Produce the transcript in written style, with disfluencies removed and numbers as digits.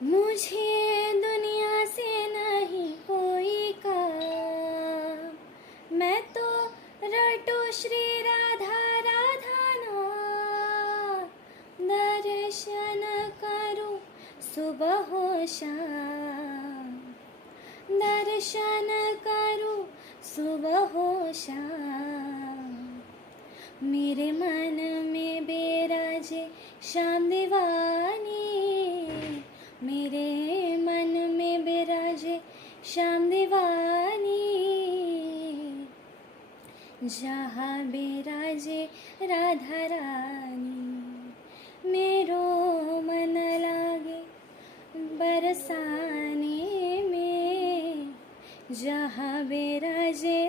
मुझे दुनिया से नहीं कोई काम, मैं तो रटू श्री राधा राधा नाम। दर्शन करूं सुबह हो शाम, दर्शन करूं सुबह हो शाम। मेरे मन में बेराजे श्याम दीवानी, मेरे मन में बेराजे श्याम दीवानी। जहाँ बेराजे राधा रानी, मेरो मन लागे बरसाने में। जहाँ बेराजे